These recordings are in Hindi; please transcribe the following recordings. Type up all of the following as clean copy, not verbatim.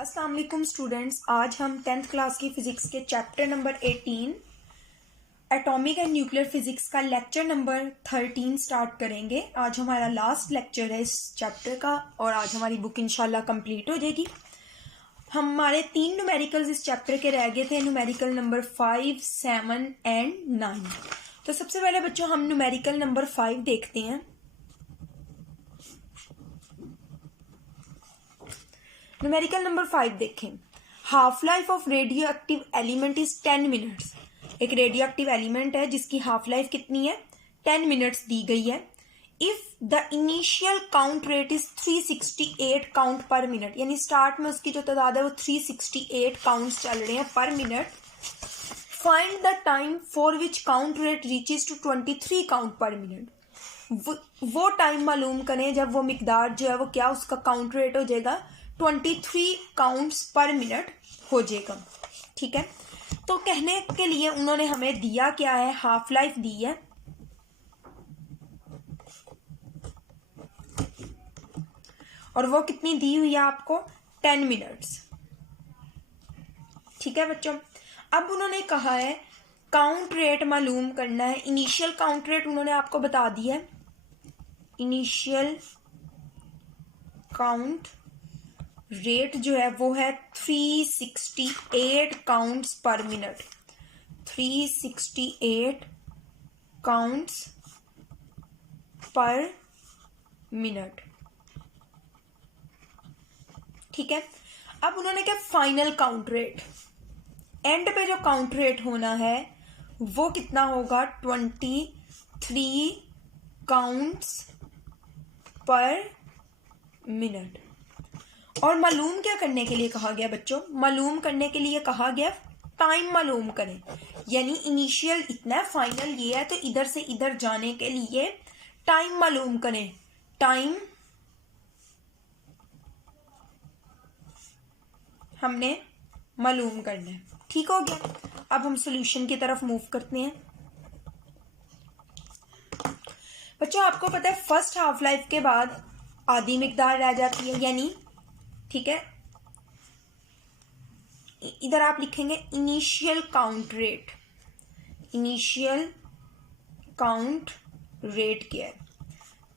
अस्सलाम वालेकुम स्टूडेंट्स, आज हम 10th क्लास की फ़िज़िक्स के chapter number 18 atomic and nuclear physics का लेक्चर नंबर 13 स्टार्ट करेंगे। आज हमारा लास्ट लेक्चर है इस चैप्टर का और आज हमारी बुक इंशाल्लाह कंप्लीट हो जाएगी। हमारे 3 न्यूमेरिकल्स इस चैप्टर के रह गए थे, न्यूमेरिकल नंबर 5, 7 एंड 9। तो सबसे पहले बच्चों हम न्यूमेरिकल नंबर 5 देखते हैं। न्यूमेरिकल नंबर 5 देखें। Half life of radio active element is 10 minutes. एक रेडियो एक्टिव एलिमेंट है जिसकी हाफ लाइफ कितनी है, 10 मिनट्स दी गई है। If the initial count rate is 368 count per minute, यानी स्टार्ट में उसकी जो तादाद है वो 368 काउंट्स चल रहे हैं per minute. Find the time for which count rate reaches to 23 count per minute. वो टाइम मालूम करें जब वो मिकदार जो है वो क्या, उसका काउंट रेट हो जाएगा 23 काउंट्स पर मिनट हो जाएगा। ठीक है, तो कहने के लिए उन्होंने हमें दिया क्या है, हाफ लाइफ दी है। और वो कितनी दी हुई है आपको, 10 मिनट्स। ठीक है बच्चों, अब उन्होंने कहा है काउंट रेट मालूम करना है। इनिशियल काउंट रेट उन्होंने आपको बता दिया है। इनिशियल काउंट रेट जो है वो है 368 counts per minute. 368 counts per minute. ठीक है, अब उन्होंने क्या, फाइनल काउंट रेट, एंड पे जो काउंट रेट होना है वो कितना होगा, 23 काउंट्स पर मिनट। और मालूम क्या करने के लिए कहा गया बच्चों, मालूम करने के लिए कहा गया टाइम मालूम करें। यानी इनिशियल इतना है, फाइनल ये है, तो इधर से इधर जाने के लिए टाइम मालूम करें। टाइम हमने मालूम करना है। ठीक हो गया, अब हम सॉल्यूशन की तरफ मूव करते हैं। बच्चों आपको पता है फर्स्ट हाफ लाइफ के बाद आधी मिकदार रह जाती है, यानी ठीक है, इधर आप लिखेंगे initial count rate. Initial count rate क्या है,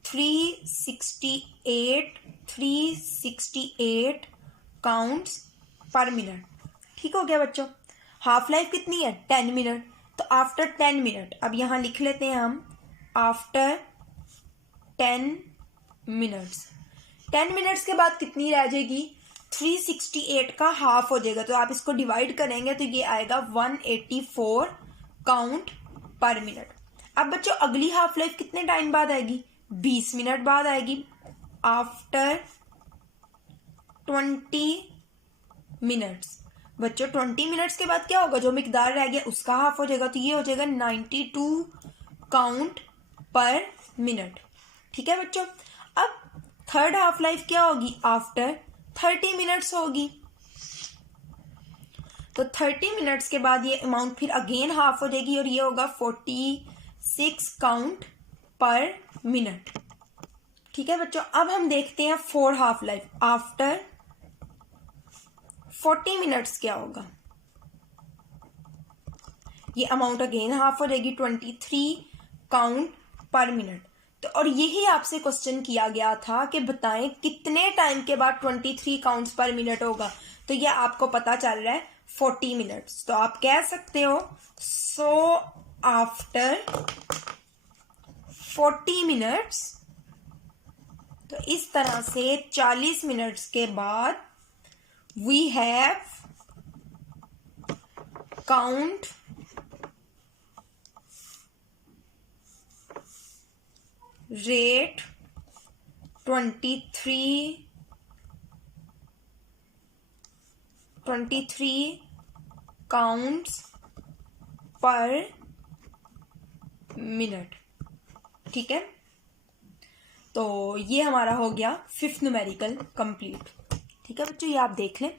368 काउंट्स पर मिनट। ठीक हो गया बच्चों, हाफ लाइफ कितनी है, 10 मिनट। तो आफ्टर 10 मिनट, अब यहां लिख लेते हैं हम आफ्टर 10 मिनट्स। 10 मिनट्स के बाद कितनी रह जाएगी, 368 का हाफ हो जाएगा, तो आप इसको डिवाइड करेंगे तो ये आएगा 184 काउंट पर मिनट। अब बच्चों अगली हाफ लाइफ कितने टाइम बाद आएगी, 20 मिनट बाद आएगी। आफ्टर 20 मिनट्स, बच्चों 20 मिनट्स के बाद क्या होगा, जो मिकदार रह गया उसका हाफ हो जाएगा, तो ये हो जाएगा 92 काउंट पर मिनट। ठीक है बच्चों, अब थर्ड हाफ लाइफ क्या होगी, आफ्टर 30 मिनट्स होगी। तो 30 मिनट्स के बाद ये अमाउंट फिर अगेन हाफ हो जाएगी और ये होगा 46 काउंट पर मिनट। ठीक है बच्चों, अब हम देखते हैं four half life. After 40 minutes क्या होगा, ये अमाउंट अगेन हाफ हो जाएगी, 23 काउंट पर मिनट। तो और यही आपसे क्वेश्चन किया गया था कि बताएं कितने टाइम के बाद 23 काउंट्स पर मिनट होगा। तो ये आपको पता चल रहा है 40 मिनट्स। तो आप कह सकते हो सो आफ्टर 40 मिनट्स, तो इस तरह से 40 मिनट्स के बाद we have count rate 23 counts per minute. ठीक है, तो ये हमारा हो गया फिफ्थ न्यूमेरिकल कंप्लीट। ठीक है बच्चों, ये आप देख लें।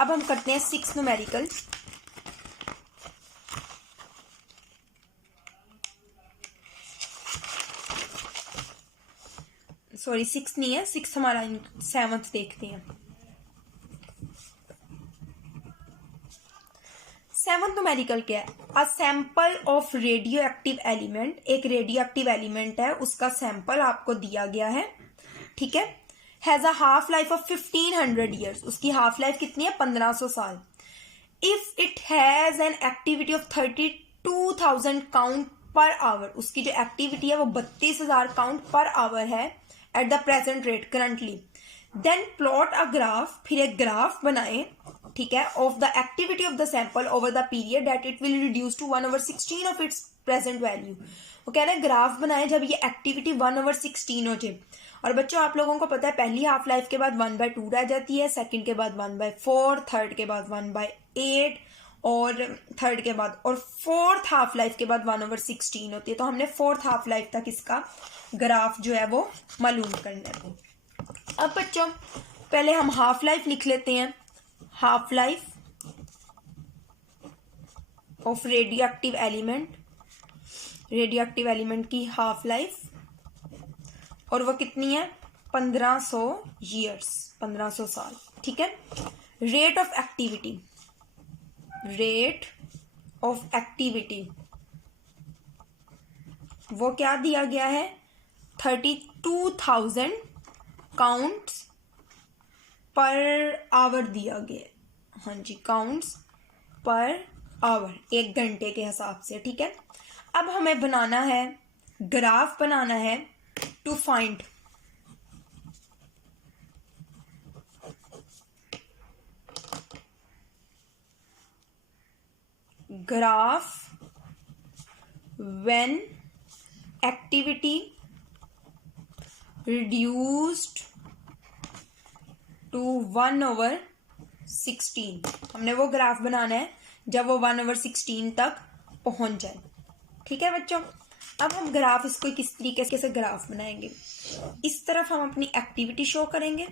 अब हम करते हैं सिक्स न्यूमेरिकल। सॉरी 6 नहीं है, 6 हमारा 7th देखते हैं। सेवंथ न्यूमेरिकल क्या है? A sample of radio active element, एक रेडियो एक्टिव एलिमेंट है, उसका सैंपल आपको दिया गया है, ठीक है, has a half life of 1500 years, उसकी हाफ लाइफ कितनी है? 1500 साल। If it has an activity of 32,000 count per our, उसकी जो एक्टिविटी है वो 32,000 काउंट पर आवर है at the present rate currently, then plot a graph, फिर एक ग्राफ बनाए, ठीक है, of the activity of the sample over the period that it will reduce to 1/16 of its present value. वो कह रहे हैं ग्राफ बनाए जब ये एक्टिविटी 1/16 हो जाए। और बच्चों आप लोगों को पता है पहली हाफ लाइफ के बाद 1/2 रह जाती है, सेकंड के बाद 1/4, थर्ड के बाद 1/8 और थर्ड के बाद, और फोर्थ हाफ लाइफ के बाद 1/16 होती है। तो हमने फोर्थ हाफ लाइफ तक इसका ग्राफ जो है वो मालूम करना है। अब बच्चों पहले हम हाफ लाइफ लिख लेते हैं। Half life of radio active element, radio active element की हाफ लाइफ, और वो कितनी है? 1500 ईयर्स, 1500 साल, ठीक है। Rate of activity, rate of activity वो क्या दिया गया है? 32,000 काउंट्स पर आवर दिया गया, हाँ जी, काउंट्स पर आवर, एक घंटे के हिसाब से, ठीक है। अब हमें बनाना है ग्राफ, बनाना है to find graph when activity reduced to 1/16। हमने वो ग्राफ बनाना है जब वो 1/16 तक पहुंच जाए, ठीक है बच्चों। अब हम ग्राफ इसको किस तरीके से ग्राफ बनाएंगे? इस तरफ हम अपनी एक्टिविटी शो करेंगे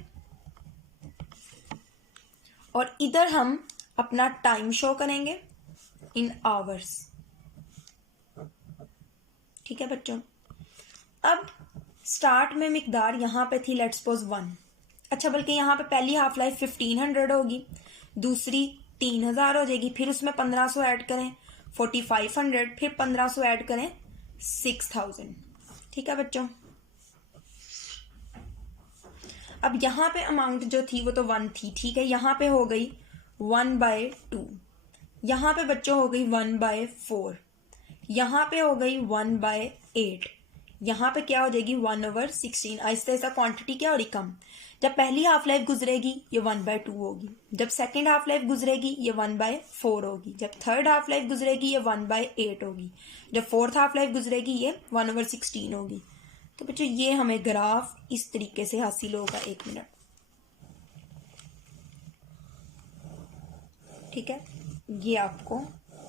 और इधर हम अपना टाइम शो करेंगे इन आवर्स, ठीक है बच्चों। अब स्टार्ट में मिकदार यहाँ पे थी लेट्स सपोज 1, अच्छा, बल्कि यहाँ पे पहली हाफ लाइफ 1500 होगी, दूसरी 3000 हो जाएगी, फिर उसमें 1500 ऐड करें 4500, फिर 1500 ऐड करें 6000, ठीक है बच्चों। अब यहाँ पे अमाउंट जो थी वो तो 1 थी, ठीक है, यहाँ पे हो गई 1/2, यहाँ पे बच्चों हो गई 1/4, यहाँ पे हो गई 1/8, यहाँ पे क्या हो जाएगी 1/16। आहिस्ता आहिस्ता क्वांटिटी क्या हो रही? कम। जब पहली हाफ लाइफ गुजरेगी ये 1/2 होगी, जब सेकेंड हाफ लाइफ गुजरेगी ये 1/4 होगी, जब थर्ड हाफ लाइफ गुजरेगी ये 1/8 होगी, जब फोर्थ हाफ लाइफ गुजरेगी ये 1/16 होगी। तो बच्चों ये हमें ग्राफ इस तरीके से हासिल होगा, 1 मिनट, ठीक है, ये आपको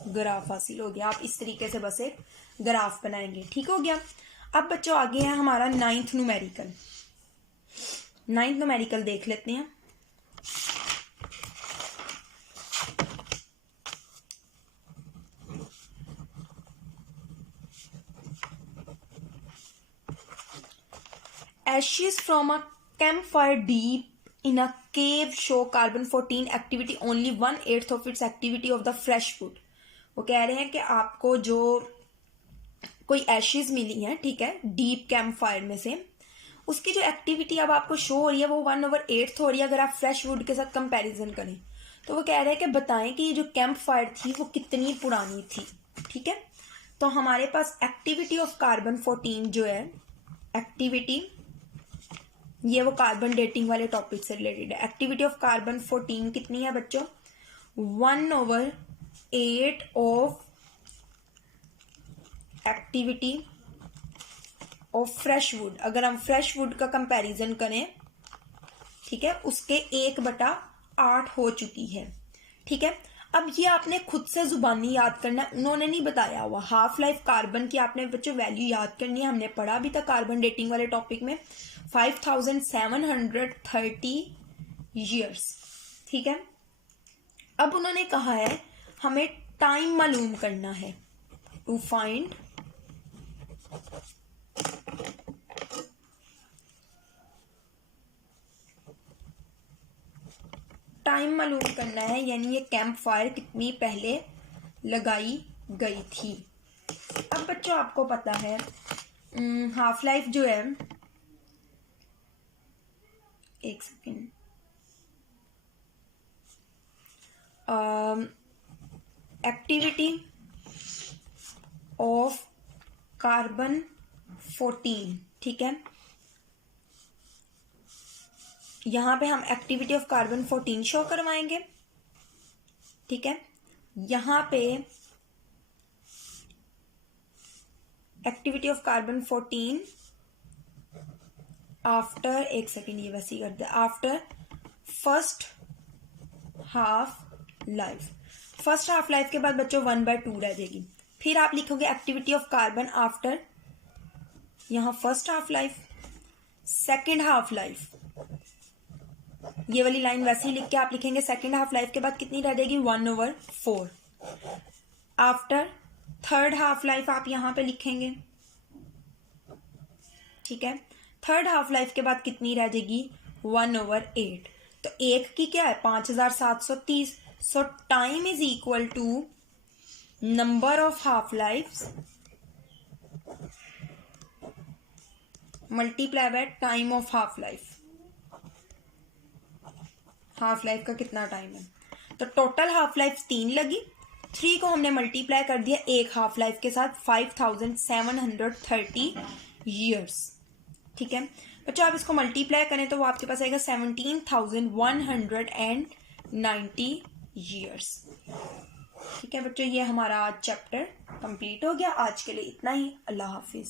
ग्राफ हासिल हो गया। आप इस तरीके से बस एक ग्राफ बनाएंगे, ठीक हो गया। अब बच्चों आगे है हमारा 9th न्यूमेरिकल। 9th न्यूमेरिकल देख लेते हैं। Ashes from a campfire deep in a cave show carbon-14 activity only 1/8 of its activity of the fresh wood। वो कह रहे हैं कि आपको जो कोई एशेज मिली हैं, ठीक है, डीप कैंप फायर में से, उसकी जो एक्टिविटी अब आपको शो हो रही है वो 1/8 हो रही है अगर आप फ्रेश वुड के साथ कंपैरिजन करें। तो वो कह रहे हैं कि बताएं कि ये जो कैंप फायर थी वो कितनी पुरानी थी, ठीक है। तो हमारे पास एक्टिविटी ऑफ कार्बन-14 जो है, एक्टिविटी, ये वो कार्बन डेटिंग वाले टॉपिक से रिलेटेड है। एक्टिविटी ऑफ कार्बन-14 कितनी है बच्चों? 1/8 of activity of fresh would. अगर हम फ्रेश वुड का कंपैरिजन करें, ठीक है, उसके 1/8 हो चुकी है, ठीक है। अब ये आपने खुद से जुबानी याद करना है, उन्होंने नहीं बताया हुआ। हाफ लाइफ कार्बन की आपने बच्चों वैल्यू याद करनी है, हमने पढ़ा भी था कार्बन डेटिंग वाले टॉपिक में, 5730 ईयर्स, ठीक है। अब उन्होंने कहा है हमें टाइम मालूम करना है, टू फाइंड टाइम मालूम करना है, यानी ये कैंप फायर कितनी पहले लगाई गई थी। अब बच्चों आपको पता है हाफ लाइफ जो है, एक सेकेंड, एक्टिविटी ऑफ कार्बन 14, ठीक है, यहां पे हम एक्टिविटी ऑफ कार्बन 14 शो करवाएंगे, ठीक है। यहां पे एक्टिविटी ऑफ कार्बन 14 आफ्टर, एक सेकेंड ये वैसे ही कर दे, after first half life. First half life के बाद बच्चों 1/2 रह जाएगी। फिर आप लिखोगे एक्टिविटी ऑफ कार्बन आफ्टर, यहां first half life, second half life, ये वाली लाइन वैसे ही लिख के आप लिखेंगे सेकेंड हाफ लाइफ के बाद कितनी रह जाएगी 1/4। आफ्टर थर्ड हाफ लाइफ आप यहां पे लिखेंगे, ठीक है। थर्ड हाफ लाइफ के बाद कितनी रह जाएगी 1/8। तो एक की क्या है 5730। So time is equal to number of half life multiply by time of half life. Half life का कितना टाइम है, तो टोटल हाफ लाइफ 3 लगी, 3 को हमने मल्टीप्लाई कर दिया एक हाफ लाइफ के साथ 5730 ईयर्स, ठीक है बच्चों। आप इसको मल्टीप्लाई करें तो वो आपके पास आएगा 17,190 ईयर्स, ठीक है बच्चों। ये हमारा आज चैप्टर कंप्लीट हो गया। आज के लिए इतना ही। अल्लाह हाफिज।